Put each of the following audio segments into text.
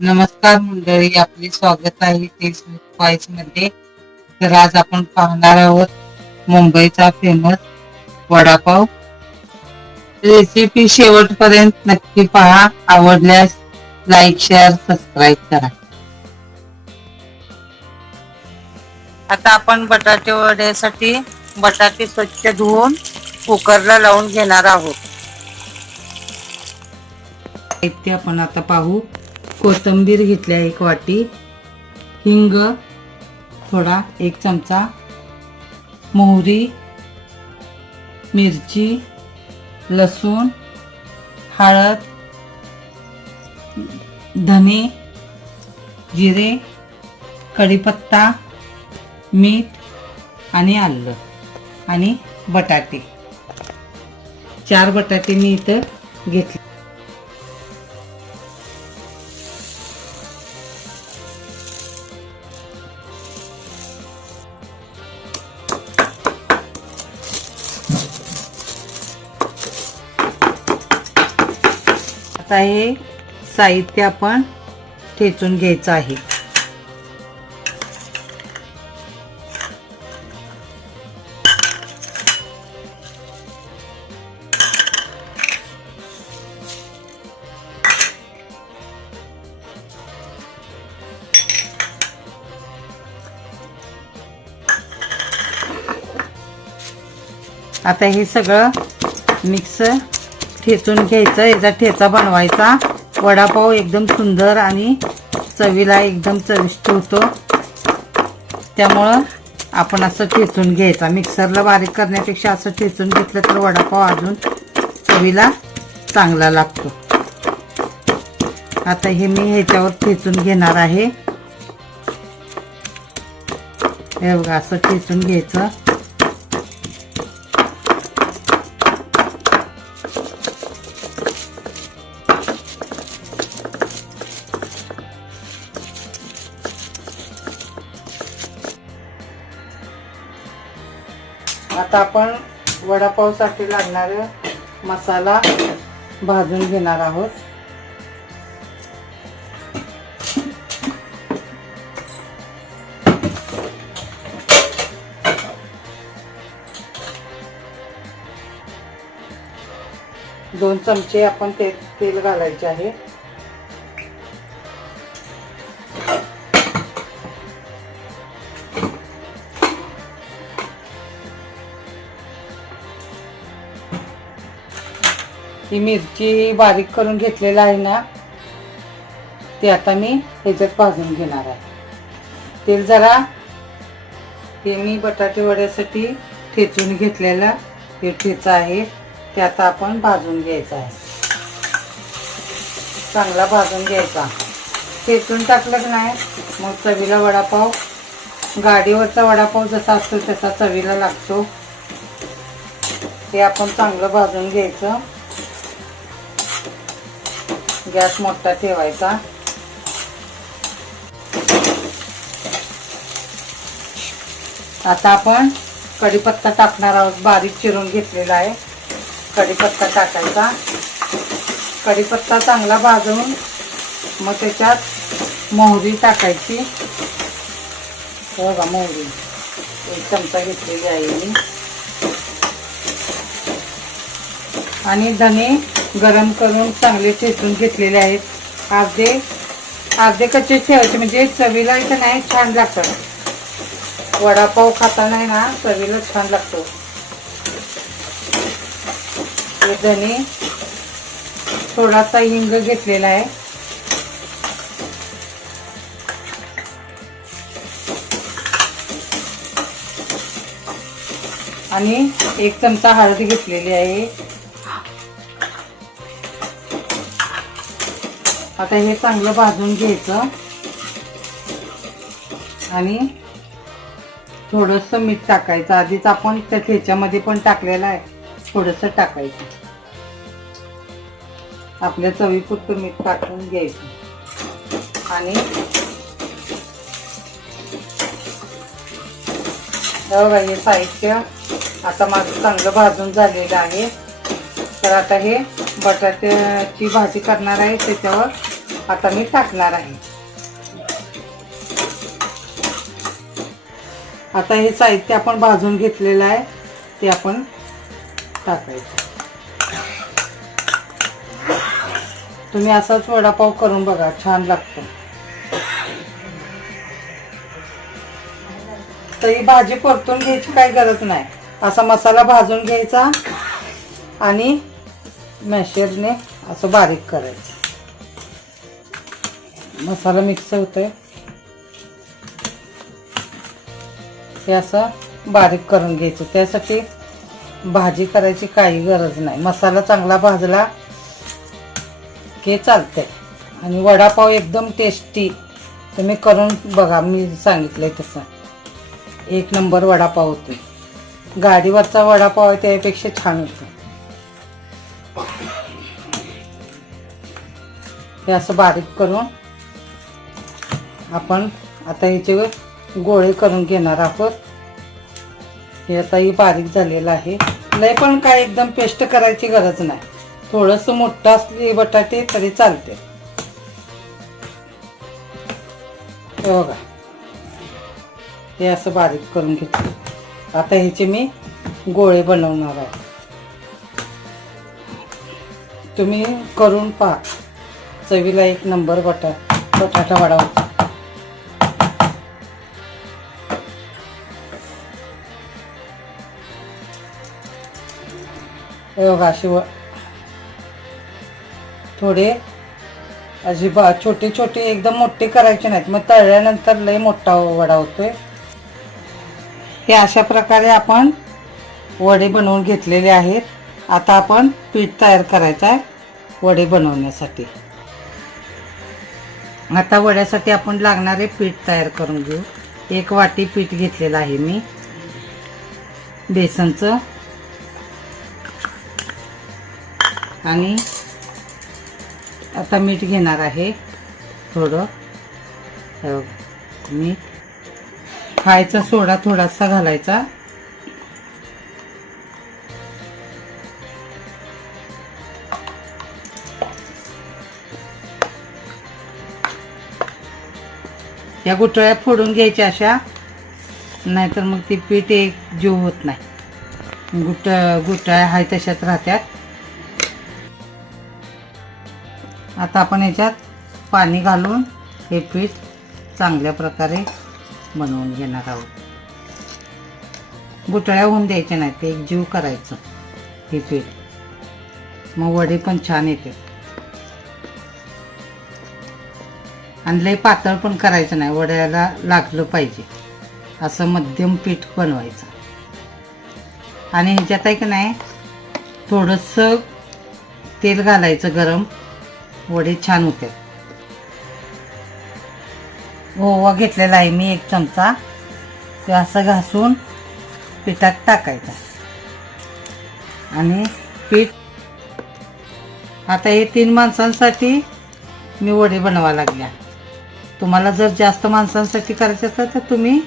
नमस्कार मंडळी, आपले स्वागत आहे टेस्ट वाईज मध्ये. तर आज आपण पाहणार आहोत मुंबईचा फेमस वडापाव. रेसिपी शेवटपर्यंत नक्की पहा. आवडल्यास लाईक, शेअर, सबस्क्राईब करा. आता आपण बटाटे वड्यासाठी बटाटे स्वच्छ धुवून कुकरला लावून घेणार आहोत. साहित्य आपण आता पाहू. कोथिंबीर घेतल्या 1 वाटी, हिंग थोडा 1 चमचा, मोहरी, मिरची, लसूण, हळद, धने, जिरे, कढीपत्ता, मीठ आणि आलं आणि बटाटे. 4 बटाटे मी इथं घेतले. आता हे साहित्य आपण ठेचून घ्यायचं आहे. आता हे सगळं मिक्स ठेचून घ्यायचं. याचा ठेचा बनवायचा. वडापाव एकदम सुंदर आणि चवीला एकदम चविष्ट होतो. त्यामुळं आपण असं ठेचून घ्यायचा. मिक्सरला बारीक करण्यापेक्षा असं ठेचून घेतलं तर वडापाव अजून चवीला चांगला लागतो. आता हे मी ह्याच्यावर ठेचून घेणार आहे. हे बघा, असं ठेचून घ्यायचं. आता आपण वडापावसाठी लागणारे मसाला भाजून घेणार आहोत. दोन चमचे आपण तेल घालायचे आहे. ही मिरची बारीक करून घेतलेला आहे ना, ते आता मी ह्याच्यात भाजून घेणार आहे. तेल जरा, हे मी बटाटे वड्यासाठी ठेचून घेतलेला हे ठेचा आहे, ते आता आपण भाजून घ्यायचा आहे. चांगला भाजून घ्यायचा. ठेचून टाकलं की नाही मग चवीला वडापाव, गाडीवरचा वडापाव जसा असतो तसा चवीला लागतो. ते आपण चांगलं भाजून घ्यायचं. गॅस मोठा ठेवायचा. आता आपण कढीपत्ता टाकणार आहोत. बारीक चिरून घेतलेला आहे. कढीपत्ता टाकायचा. कढीपत्ता चांगला भाजून मग त्याच्यात मोहरी टाकायची. बघा, मोहरी 1 चमचा घेतलेली आहे मी. आणि धने गरम करून चांगले ठेचून घेतलेले आहेत. अर्धे कच्चे ठेवायचे म्हणजे चवीला इथं नाही छान लागतं. वडापाव खाताना ना चवीला छान लागतो. हे धने, थोडासा हिंग घेतलेला आहे. आणि 1 चमचा हळद घेतलेली आहे. आता हे चांगलं भाजून घ्यायचं आणि थोडंसं मीठ टाकायचं. आधीच आपण त्या ठेच्यामध्ये पण टाकलेलं आहे. थोडंसं टाकायचं. आपल्या चवीपुरतं मीठ टाकून घ्यायचं. आणि हे साहित्य आता माझं चांगलं भाजून झालेलं आहे. तर आता हे बटाट्याची भाजी करणार आहे त्याच्यावर आता मी टाकणार आहे. आता हे साहित्य आपण भाजून घेतलेलं आहे ते आपण टाकायचं. तुम्ही असाच वडापाव करून बघा, छान लागतो. तर ही भाजी परतून घ्यायची काही गरज नाही. असा मसाला भाजून घ्यायचा आणि मॅशरने असं बारीक करायचं. मसाला मिक्स होतोय हे असं बारीक करून घ्यायचं. त्यासाठी भाजी करायची काही गरज नाही. मसाला चांगला भाजला की चालते. आणि वडापाव एकदम टेस्टी तुम्ही करून बघा. मी सांगितलंय तसं एक नंबर वडापाव होते. गाडीवरचा वडापाव आहे त्यापेक्षा छान होतं. हे असं बारीक करून आपण आता ह्याचे गोळे करून घेणार आहोत. हे आता ही बारीक झालेलं आहे. लय पण काय एकदम पेस्ट करायची गरज नाही. थोडंसं मोठं असले बटाटे तरी चालते. हे बघा हे असं बारीक करून घेतलं. आता ह्याचे मी गोळे बनवणार आहे. तुम्ही करून पहा. चवीला एक नंबर बटाटा वडा होता. हे बघा असे थोडे अजिबात छोटे छोटे एकदम मोठे करायचे नाहीत, मग तळल्यानंतर लय मोठा वडा होतोय. हे अशा प्रकारे आपण वडे बनवून घेतलेले आहेत. आता आपण पीठ तयार करायचं आहे वडे बनवण्यासाठी. आता वड्यासाठी आपण लागणारे पीठ तयार करून घेऊ. 1 वाटी पीठ घेतलेलं आहे मी बेसनचं. आणि आता मीठ घेणार आहे थोडं. मीठ, खायचा सोडा थोडासा घालायचा. या गुठळ्या फोडून घ्यायच्या अशा, नाहीतर मग ती पीठ एक जीव होत नाही. गुठळ्या हाय तशाच राहत्यात. आता आपण याच्यात पाणी घालून हे पीठ चांगल्या प्रकारे बनवून घेणार आहोत. गुठळ्या होऊन द्यायच्या नाही, ते एक जीव करायचं हे पीठ. मग वडे पण छान येते. आणि लय पातळ पण करायचं नाही, वड्याला लागलं पाहिजे असं मध्यम पीठ बनवायचं. आणि ह्याच्यात आहे की नाही थोडंसं तेल घालायचं गरम, वडे छान होते. ओवा घेतलेला आहे मी 1 चमचा. ते असं घासून पिठात टाकायचं आणि पीठ. आता हे 3 माणसांसाठी मी वडे बनवा लागल्या. तुम्हाला जर जास्त माणसांसाठी करायचं असेल तर तुम्ही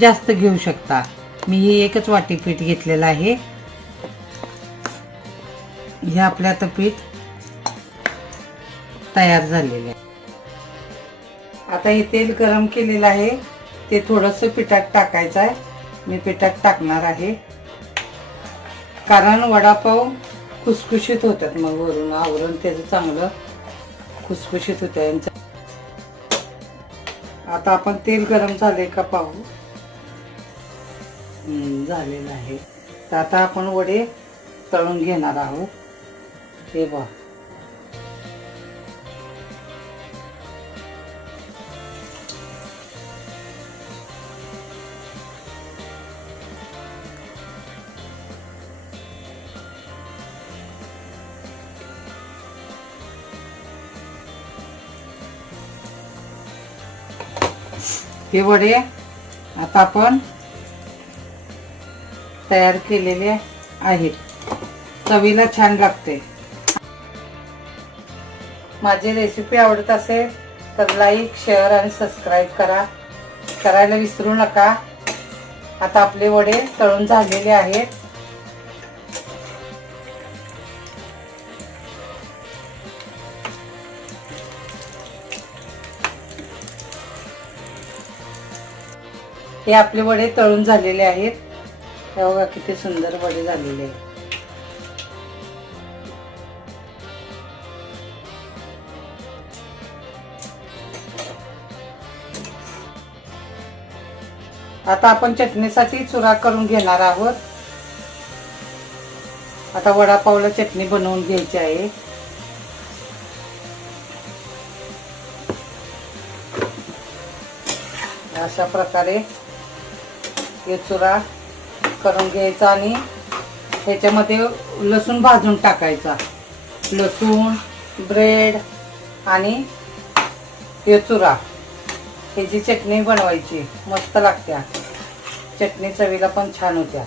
जास्त घेऊ शकता. मी ही 1च वाटी पीठ घेतलेलं आहे. हे आपलं आता पीठ तयार झालेलं आहे. आता हे तेल गरम केलेलं आहे ते थोडंसं पिठात टाकायचं आहे. मी पिठात टाकणार आहे कारण वडापाव खुसखुशीत होतात. मग वरून आवरण त्याचं चांगलं खुसखुशीत होतं. आता आपण तेल गरम झाले का पाहू. झालेलं आहे. तर आता आपण वडे तळून घेणार आहोत. हे बघा हे वडे आता आपण तयार केलेले आहेत. चवीला छान लागते. माझी रेसिपी आवडत असेल तर लाईक, शेअर आणि सबस्क्राईब करायला विसरू नका. आता आपले वडे तळून झालेले आहेत. हे आपले वडे तळून झालेले आहेत. हे बघा किती सुंदर वडे झालेले आहेत. आता आपण चटणीसाठी चुरा करून घेणार आहोत. आता वडापावला चटणी बनवून घ्यायची आहे. अशा प्रकारे हे चुरा करून घ्यायचा आणि ह्याच्यामध्ये लसूण भाजून टाकायचा. लसूण, ब्रेड आणि हे चुरा, ह्याची चटणी बनवायची. मस्त लागते चटणी, चवीला पण छान होत्या.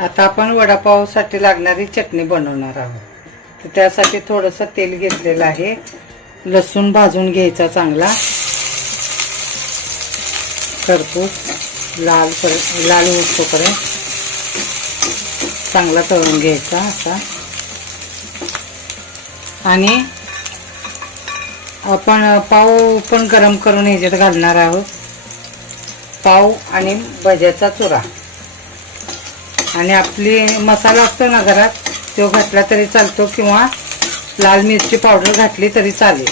आता आपण वडापावसाठी लागणारी चटणी बनवणार आहोत. तर त्यासाठी थोडंसं तेल घेतलेलं आहे. लसूण भाजून घ्यायचा चांगला खरपूस लाल होईपर्यंत चांगला तळून घ्यायचा असा. आणि आपण पाव पण गरम करून ह्याच्यात घालणार आहोत. पाव आणि भज्याचा चुरा आणि आपली मसाला असतो ना घरात, तो घातला तरी चालतो किंवा लाल मिरची पावडर घातली तरी चालेल.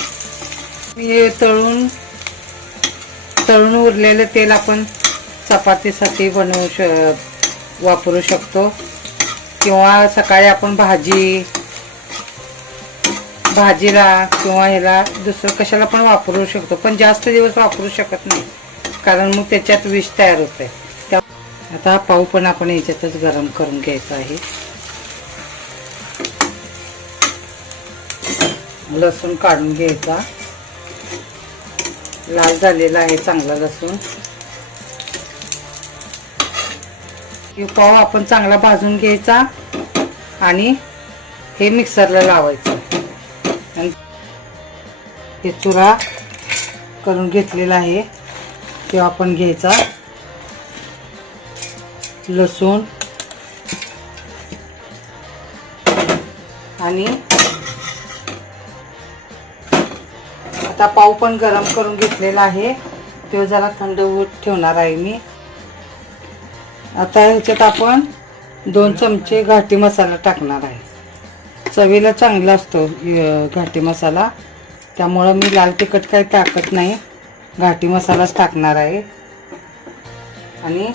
हे तळून उरलेलं तेल आपण चपातीसाठी वापरू शकतो किंवा सकाळी आपण भाजीला किंवा ह्याला दुसरं कशाला पण वापरू शकतो. पण जास्त दिवस वापरू शकत नाही कारण मग त्याच्यात विष तयार होते. आता हा पाव पण आपण याच्यातच गरम करून घ्यायचा आहे. लसूण काढून घ्यायचा. लाल झालेला आहे चांगला लसूण. हे पाव आपण चांगला भाजून घ्यायचा आणि हे मिक्सरला लावायचं. हे चुरा करून घेतलेला आहे ते आपण घ्यायचा. लसूण आणि आता पाव पण गरम करून घेतलेला आहे, तो जरा थंड होत ठेवणार आहे मी. आता ह्याच्यात आपण 2 चमचे घाटी मसाला टाकणार आहे. चवीला चांगला असतो घाटी मसाला, त्यामुळं मी लाल तिखट काही टाकत नाही, घाटी मसालाच टाकणार आहे. आणि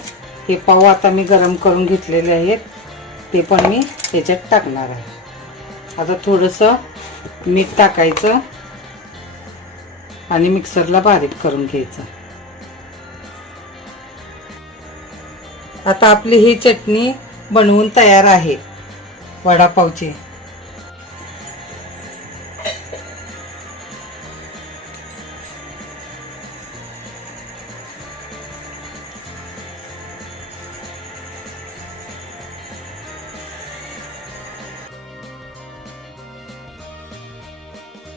हे पाव आता मी गरम करून घेतलेले आहेत ते पण मी त्याच्यात टाकणार आहे. आता थोडंसं मीठ टाकायचं आणि मिक्सरला बारीक करून घ्यायचं. आता आपली ही चटणी बनवून तयार आहे वडापावची.